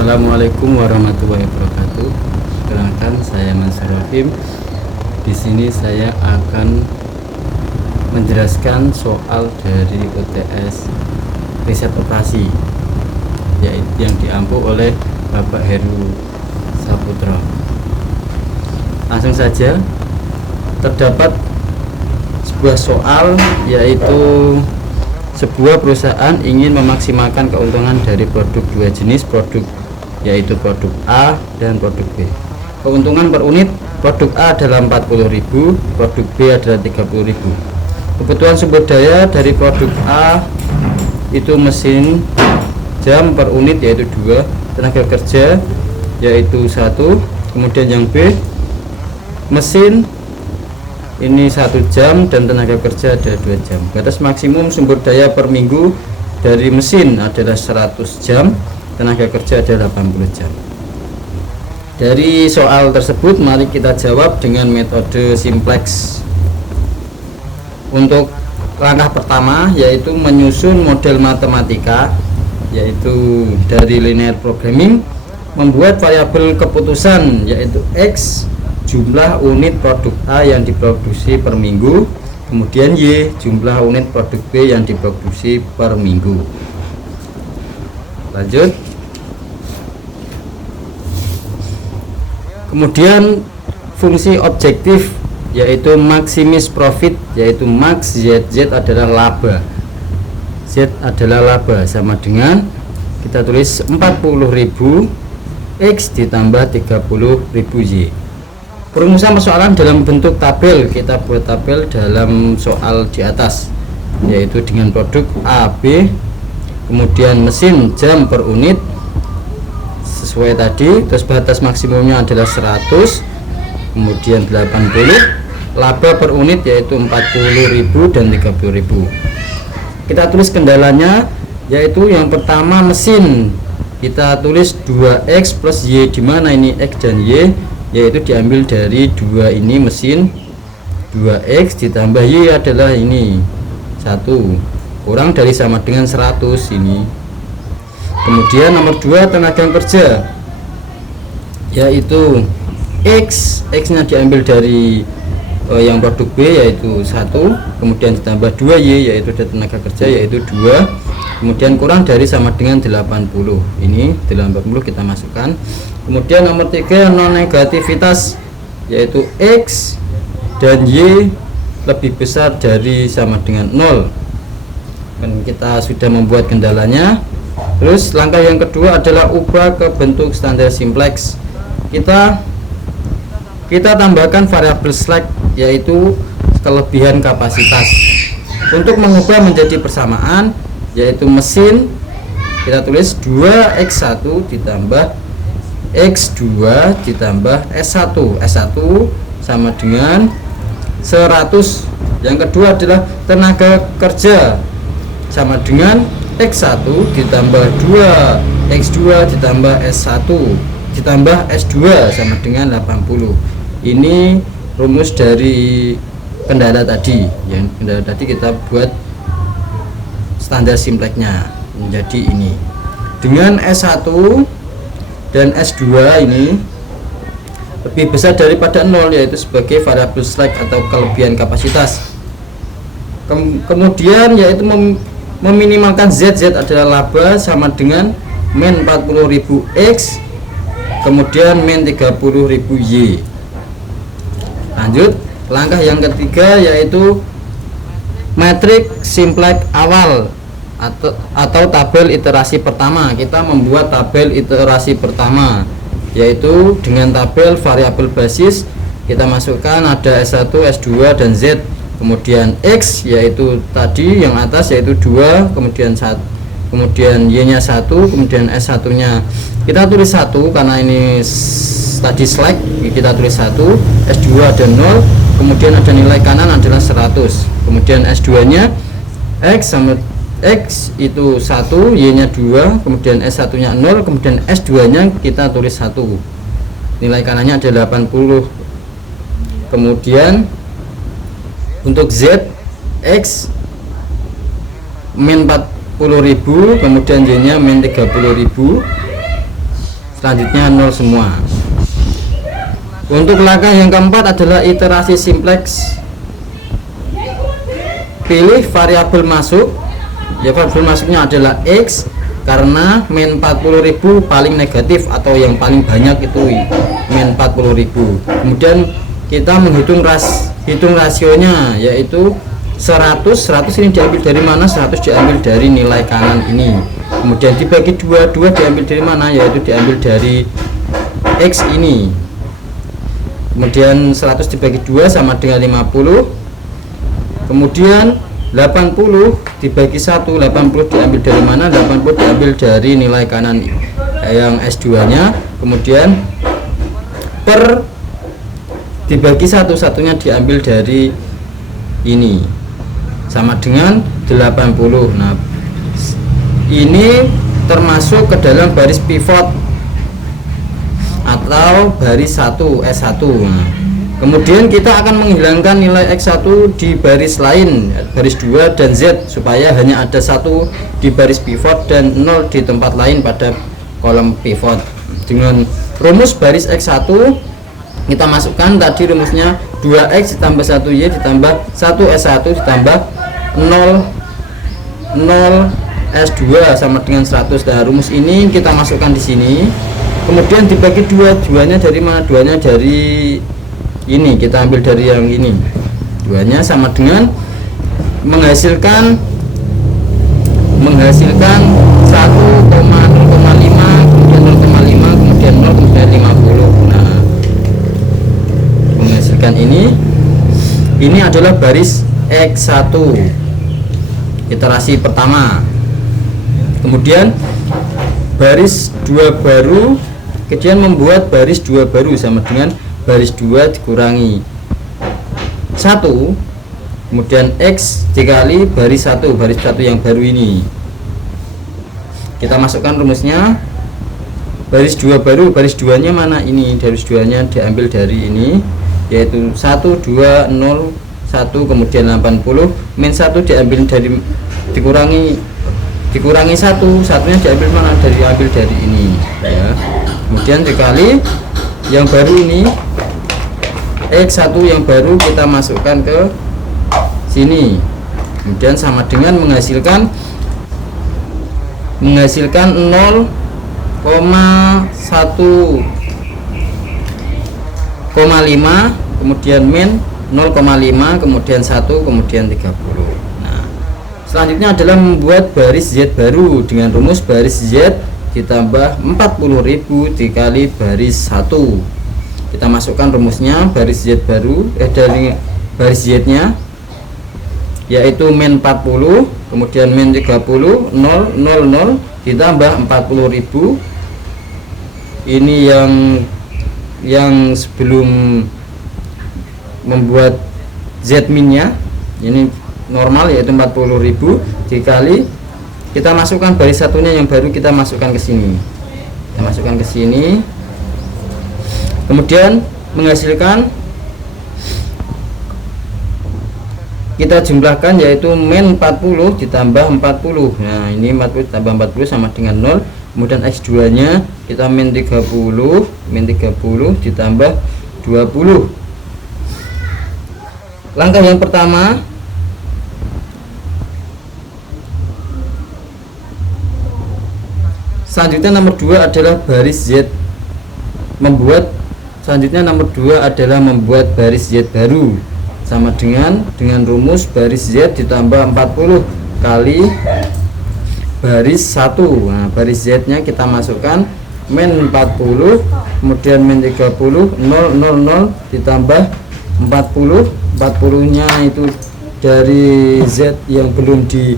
Assalamualaikum warahmatullahi wabarakatuh. Perkenalkan, saya Mansur Rahim. Di sini saya akan menjelaskan soal dari UTS riset operasi, yaitu yang diampu oleh Bapak Heru Saputra. Langsung saja, terdapat sebuah soal, yaitu sebuah perusahaan ingin memaksimalkan keuntungan dari produk dua jenis produk, yaitu produk A dan produk B. Keuntungan per unit produk A adalah 40.000, produk B adalah 30.000. Kebutuhan sumber daya dari produk A itu mesin jam per unit yaitu 2, tenaga kerja yaitu 1, kemudian yang B mesin ini 1 jam dan tenaga kerja ada 2 jam. Batas maksimum sumber daya per minggu dari mesin adalah 100 jam, tenaga kerja adalah 80 jam. Dari soal tersebut mari kita jawab dengan metode simplex. Untuk langkah pertama yaitu menyusun model matematika, yaitu dari linear programming, membuat variabel keputusan yaitu X jumlah unit produk A yang diproduksi per minggu, kemudian Y jumlah unit produk B yang diproduksi per minggu. Lanjut. Kemudian fungsi objektif yaitu maximis profit, yaitu max Z adalah laba. Z adalah laba, sama dengan kita tulis 40.000 X ditambah 30.000 Y. Perumusan persoalan dalam bentuk tabel, kita buat tabel dalam soal di atas, yaitu dengan produk A, B, kemudian mesin jam per unit sesuai tadi, terus batas maksimumnya adalah 100, kemudian 80, laba per unit yaitu 40.000 dan 30.000. Kita tulis kendalanya, yaitu yang pertama mesin, kita tulis 2X plus Y, dimana ini X dan Y, yaitu diambil dari 2 ini mesin, 2X ditambah Y adalah ini 1, kurang dari sama dengan 100 ini. Kemudian nomor 2 tenaga kerja, yaitu X nya diambil dari yang produk B yaitu 1, kemudian ditambah 2Y yaitu tenaga kerja yaitu 2, kemudian kurang dari sama dengan 80, ini 80 kita masukkan. Kemudian nomor 3 non negativitas, yaitu X dan Y lebih besar dari sama dengan 0, dan kita sudah membuat kendalanya. Terus langkah yang kedua adalah ubah ke bentuk standar simplex. Kita tambahkan variabel slack, yaitu kelebihan kapasitas. Untuk mengubah menjadi persamaan, yaitu mesin, kita tulis 2X1 ditambah X2 ditambah S1. S1 sama dengan 100. Yang kedua adalah tenaga kerja, sama dengan X1 ditambah 2X2 ditambah S1 ditambah S2 sama dengan 80. Ini rumus dari kendala tadi. Yang kendala tadi kita buat standar simplexnya menjadi ini. Dengan S1 dan S2 ini lebih besar daripada 0, yaitu sebagai variabel slack atau kelebihan kapasitas. Kemudian yaitu meminimalkan Z adalah laba, sama dengan min 40.000 X, kemudian min 30.000 Y. Lanjut, langkah yang ketiga yaitu metrik simplex awal atau tabel iterasi pertama. Kita membuat tabel iterasi pertama, yaitu dengan tabel variabel basis kita masukkan ada S1, S2 dan Z, kemudian X yaitu tadi yang atas yaitu 2, kemudian 1, kemudian Y nya 1, kemudian S1 nya kita tulis 1 karena ini tadi slack, kita tulis 1, S2 ada 0, kemudian ada nilai kanan adalah 100, kemudian S2 nya X sama X itu 1, Y nya 2, kemudian S1 nya 0, kemudian S2 nya kita tulis 1, nilai kanannya ada 80. Kemudian untuk Z X min 40.000, kemudian Y nya min 30.000, selanjutnya 0 semua. Untuk langkah yang keempat adalah iterasi simplex. Pilih variabel masuk, ya variabel masuknya adalah X, karena min 40.000 paling negatif atau yang paling banyak itu min 40.000. Kemudian kita menghitung hitung rasionya, yaitu 100 ini diambil dari mana? 100 diambil dari nilai kanan ini. Kemudian dibagi 2 diambil dari mana? Yaitu diambil dari X ini. Kemudian 100 dibagi 2 sama dengan 50. Kemudian 80 dibagi 1, 80 diambil dari mana? 80 diambil dari nilai kanan yang S2 nya. Kemudian per dibagi 1, satunya diambil dari ini, sama dengan 80. Nah, ini termasuk ke dalam baris pivot atau baris 1 S1. Nah, kemudian kita akan menghilangkan nilai X1 di baris lain, baris 2 dan Z, supaya hanya ada 1 di baris pivot dan 0 di tempat lain pada kolom pivot. Dengan rumus baris X1 kita masukkan tadi rumusnya 2X ditambah 1Y ditambah 1S1 ditambah 0 S2 sama dengan 100. Nah, rumus ini kita masukkan di sini. Kemudian dibagi 2-nya dari mana? 2-nya dari ini, kita ambil dari yang ini. 2-nya sama dengan menghasilkan 1,0,5 kemudian 0,5 kemudian 0 kemudian 50. Nah, menghasilkan ini adalah baris X1 iterasi pertama. Kemudian baris 2 baru, kemudian membuat baris 2 baru sama dengan baris 2 dikurangi 1, kemudian X dikali baris 1 yang baru ini. Kita masukkan rumusnya baris 2 baru, baris 2 nya mana? Ini baris 2 nya diambil dari ini, yaitu 1, 2, 0, 1 kemudian 80 min 1 diambil dari dikurangi 1, satunya diambil mana? Diambil dari ini ya. Kemudian dikali yang baru ini X1 yang baru kita masukkan ke sini, kemudian sama dengan menghasilkan 0,1,5 kemudian min 0,5 kemudian 1 kemudian 30. Nah, selanjutnya adalah membuat baris Z baru dengan rumus baris Z ditambah 40.000 dikali baris 1. Kita masukkan rumusnya baris Z baru dari baris Z nya, yaitu min 40 kemudian min 30 0 0 0 ditambah 40.000. Ini yang sebelum membuat Z min nya, ini normal yaitu 40.000 dikali kita masukkan baris satunya yang baru, kita masukkan ke sini, kemudian menghasilkan kita jumlahkan yaitu min 40 ditambah 40. Nah, ini 40 tambah 40 sama dengan 0. Kemudian X2 nya kita min 30 ditambah 20. Langkah yang pertama, selanjutnya nomor 2 adalah baris Z membuat baris Z baru sama dengan rumus baris Z ditambah 40 kali baris 1. Nah, baris Z nya kita masukkan min 40 kemudian min 30 0 0 0 ditambah 40 nya itu dari Z yang belum di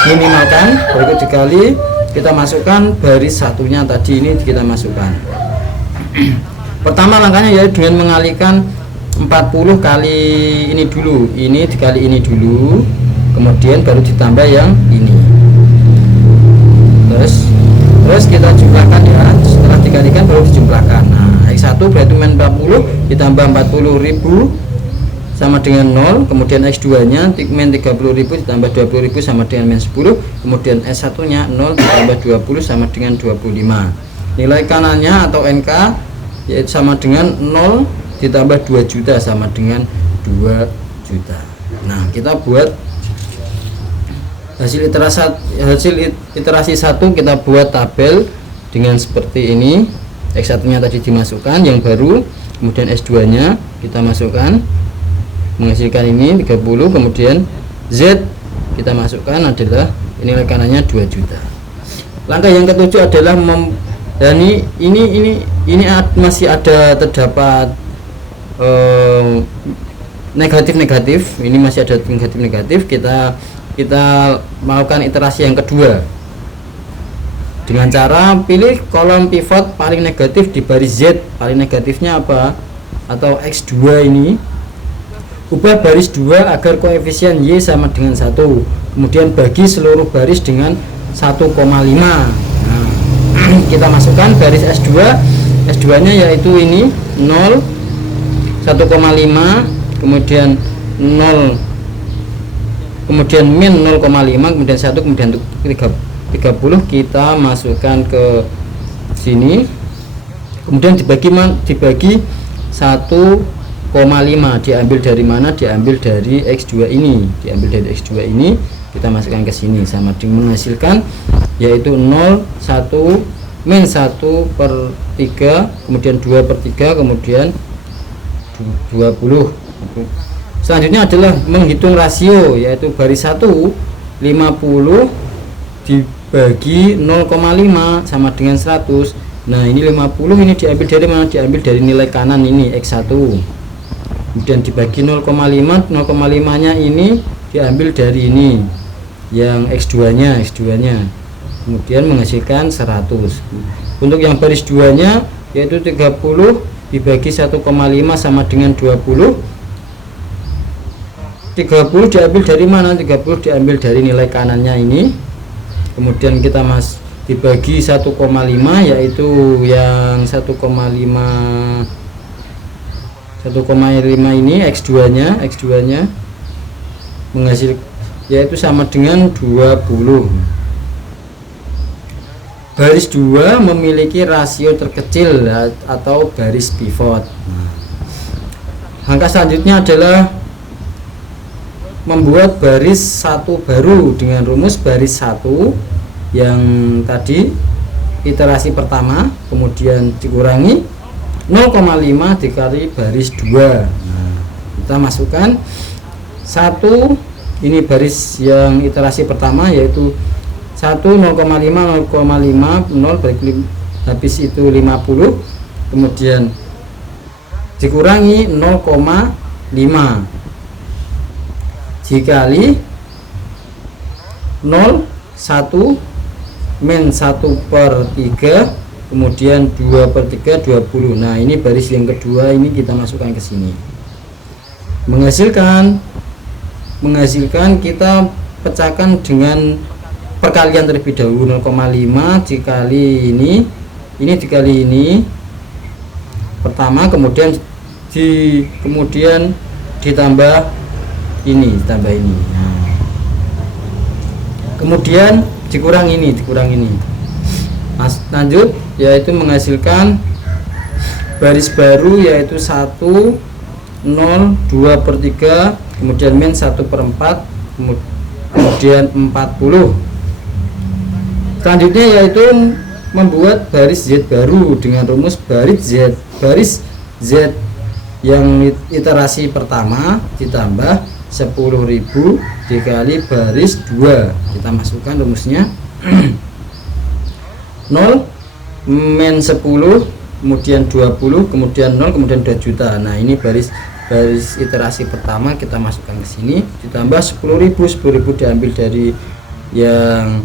minimalkan, berikut dikali kita masukkan baris satunya tadi, ini kita masukkan. Pertama langkahnya yaitu dengan mengalihkan 40 kali ini dulu, ini dikali ini dulu, kemudian baru ditambah yang ini, terus kita jumlahkan ya, setelah dikalikan baru dijumlahkan. Nah, X1 berarti min 40 ditambah 40.000 sama dengan 0, kemudian X2 nya min 30.000 ditambah 20.000 sama dengan min 10, kemudian S1 nya 0 ditambah 20 sama dengan 25. Nilai kanannya atau NK yaitu sama dengan 0 ditambah 2 juta sama dengan 2 juta. Nah, kita buat hasil iterasi 1, kita buat tabel dengan seperti ini. X1 nya tadi dimasukkan yang baru, kemudian S2 nya kita masukkan, menghasilkan ini 30, kemudian Z kita masukkan adalah nilai kanannya 2 juta. Langkah yang ketujuh adalah dan ini masih ada terdapat negatif, ini masih ada negatif. Kita melakukan iterasi yang kedua dengan cara pilih kolom pivot paling negatif di baris Z. Paling negatifnya apa? Atau X2 ini. Ubah baris 2 agar koefisien Y sama dengan 1, kemudian bagi seluruh baris dengan 1,5. Nah, kita masukkan baris S2 nya yaitu ini 0, 1,5, kemudian 0, kemudian min 0,5, kemudian 1, kemudian 30. Kita masukkan ke sini, kemudian dibagi 1,5. Diambil dari mana? Diambil dari X2 ini. Kita masukkan ke sini sama dengan menghasilkan yaitu 0, 1, min 1/3, kemudian 2/3, kemudian 20. Selanjutnya adalah menghitung rasio, yaitu baris 1 50 dibagi 0,5 sama dengan 100. Nah, ini 50 ini diambil dari mana? Diambil dari nilai kanan ini X1. Kemudian dibagi 0,5 nya ini diambil dari ini yang X2 nya kemudian menghasilkan 100. Untuk yang baris 2 nya yaitu 30 dibagi 1,5 sama dengan 20. 30 diambil dari mana? 30 diambil dari nilai kanannya ini, kemudian kita dibagi 1,5 yaitu yang 1,5 ini X2 nya menghasil yaitu sama dengan 20. Baris 2 memiliki rasio terkecil atau baris pivot. Langkah selanjutnya adalah membuat baris 1 baru dengan rumus baris 1 yang tadi iterasi pertama, kemudian dikurangi 0,5 dikali baris 2. Nah, kita masukkan 1, ini baris yang iterasi pertama yaitu 1 0,5 0,5 0 bagi habis itu 50, kemudian dikurangi 0,5 dikali 0, 1 min 1/3, kemudian 2/3 20. Nah, ini baris yang kedua, ini kita masukkan ke sini. Menghasilkan kita pecahkan dengan perkalian terlebih dahulu. 0,5 dikali ini dikali ini pertama, kemudian ditambah ini. Nah, kemudian dikurang ini. Lanjut yaitu menghasilkan baris baru yaitu 1 0 2/3, kemudian min 1/4, kemudian 40. Selanjutnya yaitu membuat baris Z baru dengan rumus baris Z yang iterasi pertama ditambah 10.000 dikali baris 2. Kita masukkan rumusnya 0 min 10, kemudian 20, kemudian 0, kemudian 2 juta. Nah, ini baris iterasi pertama kita masukkan ke sini ditambah 10.000 diambil dari yang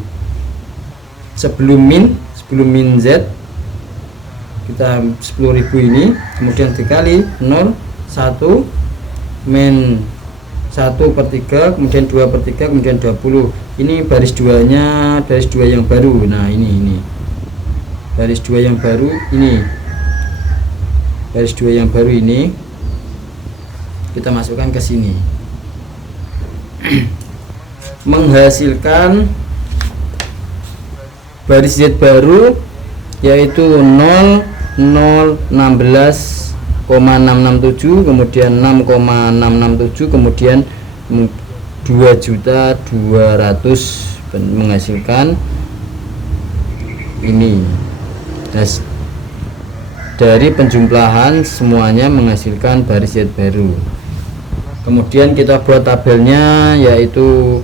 sebelum min Z, kita 10.000 ini, kemudian dikali 0 1 min 1/3, kemudian 2/3, kemudian 20. Ini baris 2 nya, baris 2 yang baru. Nah, ini baris 2 yang baru ini, baris 2 yang baru ini. kita masukkan ke sini. Menghasilkan baris Z baru yaitu 0,016,667, kemudian 6,667, kemudian 2.200.000 menghasilkan ini. Dari penjumlahan semuanya menghasilkan baris Z baru. Kemudian kita buat tabelnya, yaitu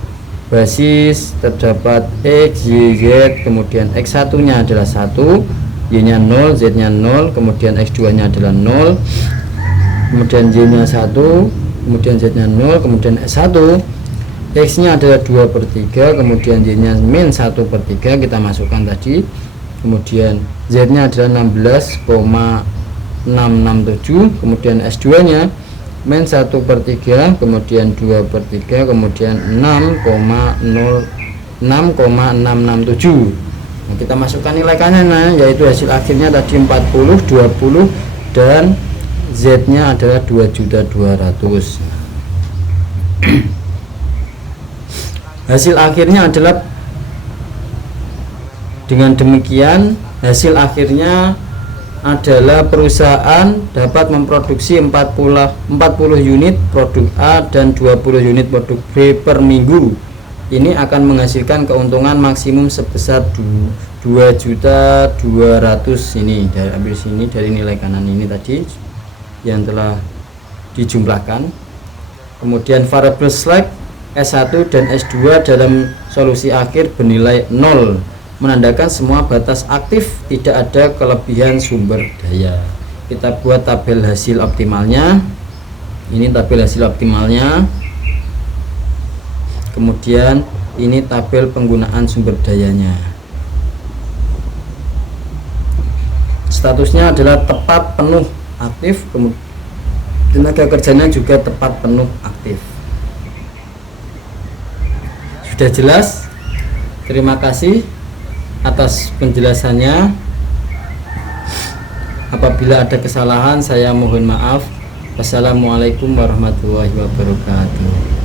basis terdapat X, Y, Z, kemudian X1 nya adalah 1, Y nya 0, Z nya 0, kemudian X2 nya adalah 0, kemudian Y nya 1, kemudian Z nya 0, kemudian S1, X nya adalah 2/3, kemudian Y nya min 1/3 kita masukkan tadi, kemudian Z nya adalah 16,667, kemudian S2 nya min 1/3, kemudian 2/3, kemudian 6,667. Nah, kita masukkan nilai kanan, yaitu hasil akhirnya tadi 40, 20, dan Z nya adalah 2.200.000. Hasil akhirnya adalah, dengan demikian hasil akhirnya adalah perusahaan dapat memproduksi 40 unit produk A dan 20 unit produk B per minggu. Ini akan menghasilkan keuntungan maksimum sebesar 2.200.000. ini dari ambil sini, dari nilai kanan ini tadi yang telah dijumlahkan. Kemudian variabel slack S1 dan S2 dalam solusi akhir bernilai 0, menandakan semua batas aktif, tidak ada kelebihan sumber daya. Kita buat tabel hasil optimalnya. Ini tabel hasil optimalnya. Kemudian ini tabel penggunaan sumber dayanya. Statusnya adalah tepat penuh aktif, kemudian tenaga kerjanya juga tepat penuh aktif. Sudah jelas? Terima kasih atas penjelasannya. Apabila ada kesalahan saya mohon maaf. Wassalamualaikum warahmatullahi wabarakatuh.